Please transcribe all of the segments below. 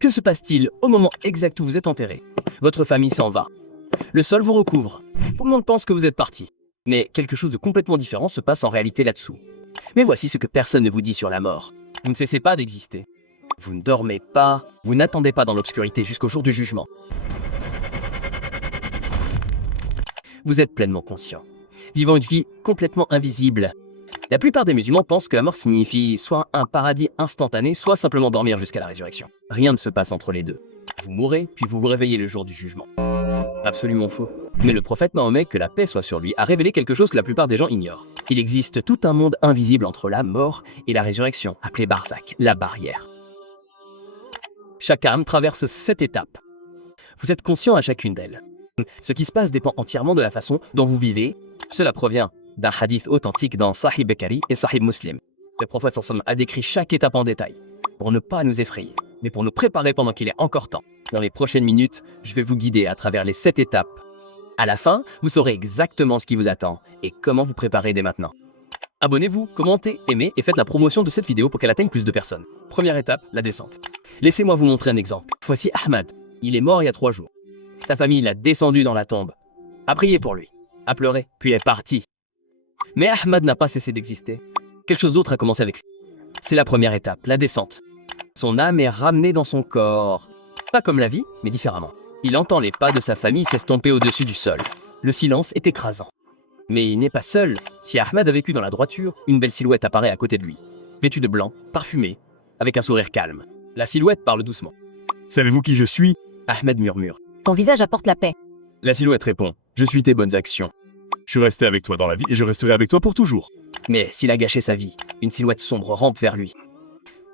Que se passe-t-il au moment exact où vous êtes enterré? Votre famille s'en va. Le sol vous recouvre. Tout le monde pense que vous êtes parti. Mais quelque chose de complètement différent se passe en réalité là-dessous. Mais voici ce que personne ne vous dit sur la mort. Vous ne cessez pas d'exister. Vous ne dormez pas, vous n'attendez pas dans l'obscurité jusqu'au jour du jugement. Vous êtes pleinement conscient, vivant une vie complètement invisible. La plupart des musulmans pensent que la mort signifie soit un paradis instantané, soit simplement dormir jusqu'à la résurrection. Rien ne se passe entre les deux. Vous mourrez, puis vous vous réveillez le jour du jugement. Absolument faux. Mais le prophète Mahomet, que la paix soit sur lui, a révélé quelque chose que la plupart des gens ignorent. Il existe tout un monde invisible entre la mort et la résurrection, appelé Barzakh, la barrière. Chaque âme traverse 7 étapes. Vous êtes conscient à chacune d'elles. Ce qui se passe dépend entièrement de la façon dont vous vivez. Cela provient d'un hadith authentique dans Sahih Bukhari et Sahih Muslim. Le prophète sallam a décrit chaque étape en détail, pour ne pas nous effrayer, mais pour nous préparer pendant qu'il est encore temps. Dans les prochaines minutes, je vais vous guider à travers les 7 étapes. À la fin, vous saurez exactement ce qui vous attend et comment vous préparer dès maintenant. Abonnez-vous, commentez, aimez et faites la promotion de cette vidéo pour qu'elle atteigne plus de personnes. Première étape, la descente. Laissez-moi vous montrer un exemple. Voici Ahmad. Il est mort il y a 3 jours. Sa famille l'a descendu dans la tombe, a prié pour lui, a pleuré, puis est parti. Mais Ahmad n'a pas cessé d'exister. Quelque chose d'autre a commencé avec lui. C'est la première étape, la descente. Son âme est ramenée dans son corps. Pas comme la vie, mais différemment. Il entend les pas de sa famille s'estomper au-dessus du sol. Le silence est écrasant. Mais il n'est pas seul. Si Ahmad a vécu dans la droiture, une belle silhouette apparaît à côté de lui. Vêtue de blanc, parfumée, avec un sourire calme. La silhouette parle doucement. Savez-vous qui je suis? Ahmed murmure. Ton visage apporte la paix. La silhouette répond. Je suis tes bonnes actions. Je suis resté avec toi dans la vie et je resterai avec toi pour toujours. Mais s'il a gâché sa vie, une silhouette sombre rampe vers lui.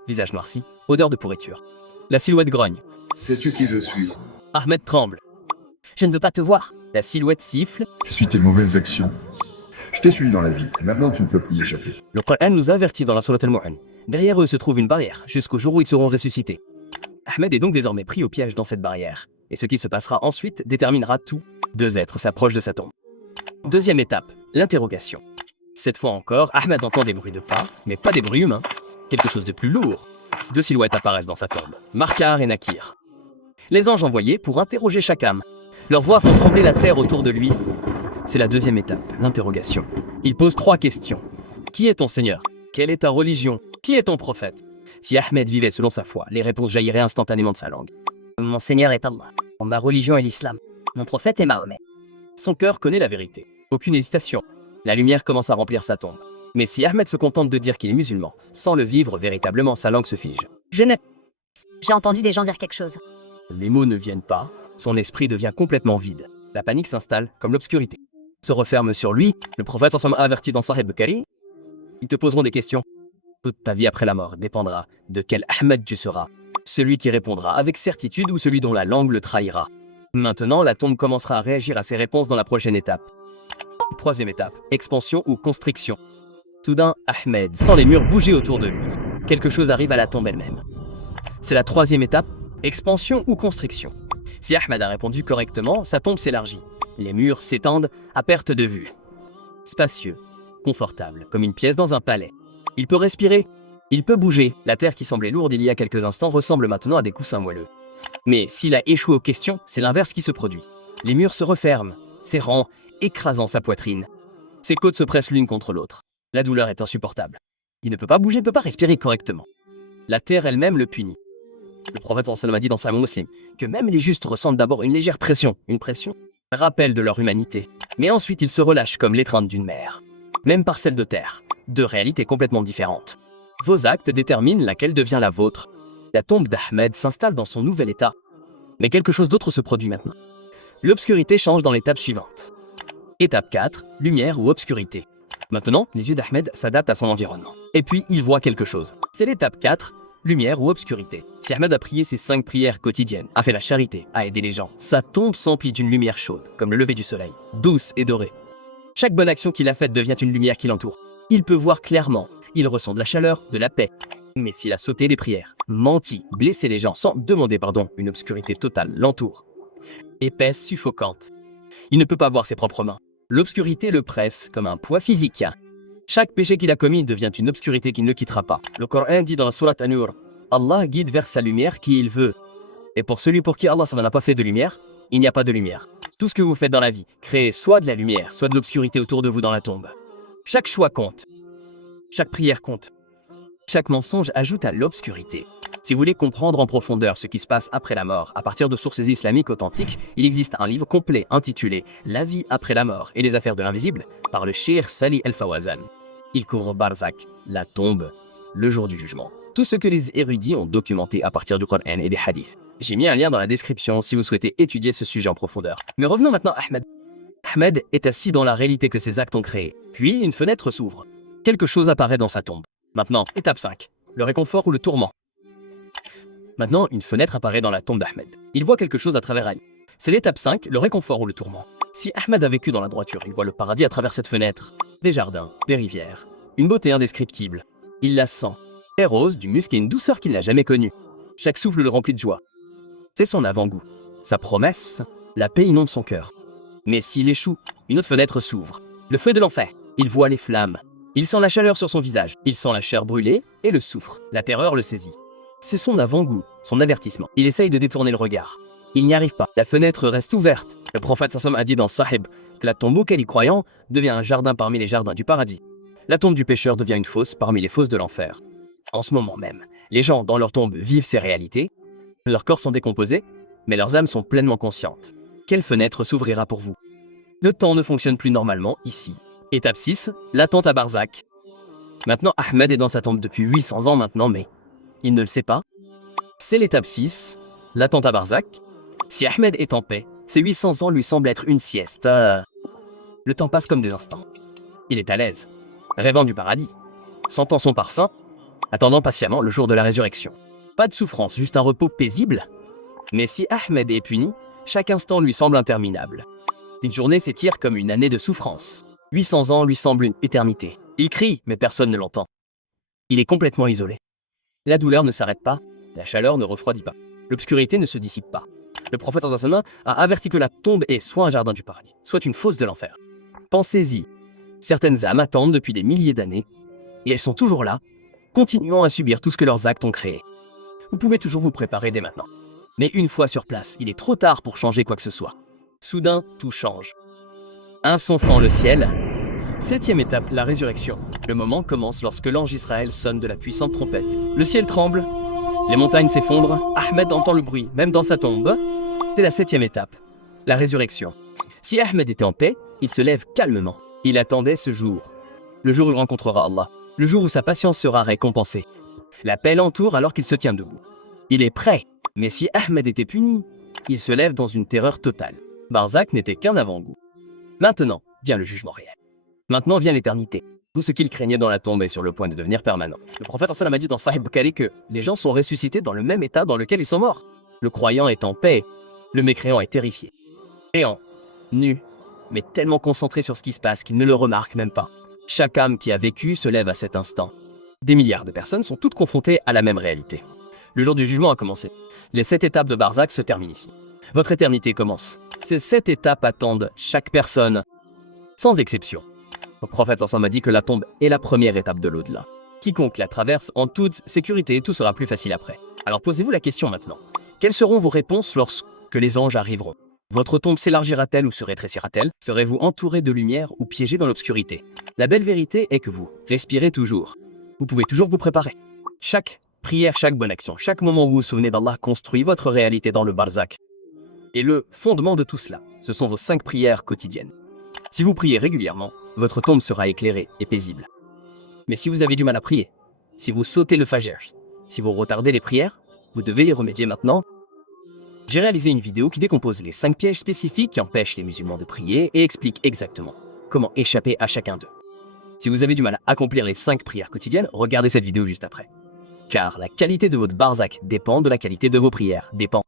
Visage noirci, odeur de pourriture. La silhouette grogne. Sais-tu qui je suis? Ahmed tremble. Je ne veux pas te voir. La silhouette siffle. Je suis tes mauvaises actions. Je t'ai suivi dans la vie, et maintenant tu ne peux plus y échapper. Le Coran nous avertit dans la Sourate Al-Mu'min. Derrière eux se trouve une barrière, jusqu'au jour où ils seront ressuscités. Ahmed est donc désormais pris au piège dans cette barrière. Et ce qui se passera ensuite déterminera tout. 2 êtres s'approchent de sa tombe. Deuxième étape, l'interrogation. Cette fois encore, Ahmed entend des bruits de pas, mais pas des bruits humains. Quelque chose de plus lourd. 2 silhouettes apparaissent dans sa tombe, Markar et Nakir. Les anges envoyés pour interroger chaque âme. Leurs voix font trembler la terre autour de lui. C'est la deuxième étape, l'interrogation. Il pose 3 questions. Qui est ton Seigneur? Quelle est ta religion? Qui est ton prophète? Si Ahmed vivait selon sa foi, les réponses jailliraient instantanément de sa langue. Mon Seigneur est Allah. Ma religion est l'islam. Mon prophète est Mahomet. Son cœur connaît la vérité. Aucune hésitation. La lumière commence à remplir sa tombe. Mais si Ahmed se contente de dire qu'il est musulman, sans le vivre véritablement, sa langue se fige. Je ne... J'ai entendu des gens dire quelque chose. Les mots ne viennent pas, son esprit devient complètement vide. La panique s'installe comme l'obscurité. Se referme sur lui, le prophète ensemble averti dans Sahih Bukhari. Ils te poseront des questions. Toute ta vie après la mort dépendra de quel Ahmed tu seras. Celui qui répondra avec certitude ou celui dont la langue le trahira. Maintenant, la tombe commencera à réagir à ses réponses dans la prochaine étape. Troisième étape, expansion ou constriction. Soudain, Ahmed sent les murs bouger autour de lui. Quelque chose arrive à la tombe elle-même. C'est la troisième étape, expansion ou constriction. Si Ahmed a répondu correctement, sa tombe s'élargit. Les murs s'étendent à perte de vue. Spacieux, confortable, comme une pièce dans un palais. Il peut respirer, il peut bouger. La terre qui semblait lourde il y a quelques instants ressemble maintenant à des coussins moelleux. Mais s'il a échoué aux questions, c'est l'inverse qui se produit. Les murs se referment, serrant, écrasant sa poitrine. Ses côtes se pressent l'une contre l'autre. La douleur est insupportable. Il ne peut pas bouger, ne peut pas respirer correctement. La terre elle-même le punit. Le prophète sallallahu a dit dans Sahih Muslim que même les justes ressentent d'abord une légère pression. Une pression, rappel de leur humanité. Mais ensuite ils se relâchent comme l'étreinte d'une mer. Même parcelle de terre. 2 réalités complètement différentes. Vos actes déterminent laquelle devient la vôtre. La tombe d'Ahmed s'installe dans son nouvel état. Mais quelque chose d'autre se produit maintenant. L'obscurité change dans l'étape suivante. Étape 4, lumière ou obscurité. Maintenant, les yeux d'Ahmed s'adaptent à son environnement. Et puis, il voit quelque chose. C'est l'étape 4, lumière ou obscurité. Si Ahmed a prié ses 5 prières quotidiennes, a fait la charité, a aidé les gens, sa tombe s'emplit d'une lumière chaude, comme le lever du soleil, douce et dorée. Chaque bonne action qu'il a faite devient une lumière qui l'entoure. Il peut voir clairement, il ressent de la chaleur, de la paix. Mais s'il a sauté les prières, menti, blessé les gens sans demander pardon, une obscurité totale l'entoure. Épaisse, suffocante. Il ne peut pas voir ses propres mains. L'obscurité le presse comme un poids physique. Chaque péché qu'il a commis devient une obscurité qui ne le quittera pas. Le Coran dit dans la sourate An-Nur, Allah guide vers sa lumière qui il veut. Et pour celui pour qui Allah ça n'a pas fait de lumière, il n'y a pas de lumière. Tout ce que vous faites dans la vie, créez soit de la lumière, soit de l'obscurité autour de vous dans la tombe. Chaque choix compte. Chaque prière compte. Chaque mensonge ajoute à l'obscurité. Si vous voulez comprendre en profondeur ce qui se passe après la mort, à partir de sources islamiques authentiques, il existe un livre complet intitulé « La vie après la mort et les affaires de l'invisible » par le Cheikh Salih El-Fawazan. Il couvre Barzak, la tombe, le jour du jugement. Tout ce que les érudits ont documenté à partir du Coran et des hadiths. J'ai mis un lien dans la description si vous souhaitez étudier ce sujet en profondeur. Mais revenons maintenant à Ahmed. Ahmed est assis dans la réalité que ses actes ont créée. Puis une fenêtre s'ouvre. Quelque chose apparaît dans sa tombe. Maintenant, étape 5. Le réconfort ou le tourment. Maintenant, une fenêtre apparaît dans la tombe d'Ahmed. Il voit quelque chose à travers elle. C'est l'étape 5, le réconfort ou le tourment. Si Ahmed a vécu dans la droiture, il voit le paradis à travers cette fenêtre. Des jardins, des rivières, une beauté indescriptible. Il la sent. Des roses, du musc et une douceur qu'il n'a jamais connue. Chaque souffle le remplit de joie. C'est son avant-goût. Sa promesse, la paix inonde son cœur. Mais s'il échoue, une autre fenêtre s'ouvre. Le feu de l'enfer. Il voit les flammes. Il sent la chaleur sur son visage. Il sent la chair brûlée et le soufre. La terreur le saisit. C'est son avant-goût, son avertissement. Il essaye de détourner le regard. Il n'y arrive pas. La fenêtre reste ouverte. Le prophète Sassam a dit dans Sahib que la tombe auquel il croyant devient un jardin parmi les jardins du paradis. La tombe du pécheur devient une fosse parmi les fosses de l'enfer. En ce moment même, les gens dans leur tombe vivent ces réalités. Leurs corps sont décomposés, mais leurs âmes sont pleinement conscientes. Quelle fenêtre s'ouvrira pour vous? Le temps ne fonctionne plus normalement ici. Étape 6, l'attente à Barzak. Maintenant, Ahmed est dans sa tombe depuis 800 ans maintenant, mais il ne le sait pas. C'est l'étape 6, l'attente à Barzak. Si Ahmed est en paix, ces 800 ans lui semblent être une sieste. Le temps passe comme des instants. Il est à l'aise, rêvant du paradis, sentant son parfum, attendant patiemment le jour de la résurrection. Pas de souffrance, juste un repos paisible. Mais si Ahmed est puni, chaque instant lui semble interminable. Une journée s'étire comme une année de souffrance. 800 ans lui semblent une éternité. Il crie, mais personne ne l'entend. Il est complètement isolé. La douleur ne s'arrête pas, la chaleur ne refroidit pas, l'obscurité ne se dissipe pas. Le prophète a averti que la tombe est soit un jardin du paradis, soit une fosse de l'enfer. Pensez-y. Certaines âmes attendent depuis des milliers d'années, et elles sont toujours là, continuant à subir tout ce que leurs actes ont créé. Vous pouvez toujours vous préparer dès maintenant. Mais une fois sur place, il est trop tard pour changer quoi que ce soit. Soudain, tout change. Un son fend le ciel. 7e étape, la résurrection. Le moment commence lorsque l'ange Israël sonne de la puissante trompette. Le ciel tremble, les montagnes s'effondrent, Ahmed entend le bruit, même dans sa tombe. C'est la 7e étape, la résurrection. Si Ahmed était en paix, il se lève calmement. Il attendait ce jour. Le jour où il rencontrera Allah. Le jour où sa patience sera récompensée. La paix l'entoure alors qu'il se tient debout. Il est prêt. Mais si Ahmed était puni, il se lève dans une terreur totale. Barzak n'était qu'un avant-goût. Maintenant vient le jugement réel. Maintenant vient l'éternité. Tout ce qu'il craignait dans la tombe est sur le point de devenir permanent. Le prophète a dit dans Sahih Bukhari que les gens sont ressuscités dans le même état dans lequel ils sont morts. Le croyant est en paix, le mécréant est terrifié. Créant, nu, mais tellement concentré sur ce qui se passe qu'il ne le remarque même pas. Chaque âme qui a vécu se lève à cet instant. Des milliards de personnes sont toutes confrontées à la même réalité. Le jour du jugement a commencé. Les 7 étapes de Barzak se terminent ici. Votre éternité commence. Ces 7 étapes attendent chaque personne, sans exception. Le prophète a dit que la tombe est la première étape de l'au-delà. Quiconque la traverse en toute sécurité, tout sera plus facile après. Alors posez-vous la question maintenant. Quelles seront vos réponses lorsque les anges arriveront? Votre tombe s'élargira-t-elle ou se rétrécira-t-elle? Serez-vous entouré de lumière ou piégé dans l'obscurité? La belle vérité est que vous respirez toujours. Vous pouvez toujours vous préparer. Chaque prière, chaque bonne action, chaque moment où vous vous souvenez d'Allah construit votre réalité dans le Barzak. Et le fondement de tout cela, ce sont vos 5 prières quotidiennes. Si vous priez régulièrement, votre tombe sera éclairée et paisible. Mais si vous avez du mal à prier, si vous sautez le Fajr, si vous retardez les prières, vous devez y remédier maintenant. J'ai réalisé une vidéo qui décompose les 5 pièges spécifiques qui empêchent les musulmans de prier et explique exactement comment échapper à chacun d'eux. Si vous avez du mal à accomplir les 5 prières quotidiennes, regardez cette vidéo juste après. Car la qualité de votre Barzak dépend de la qualité de vos prières, dépend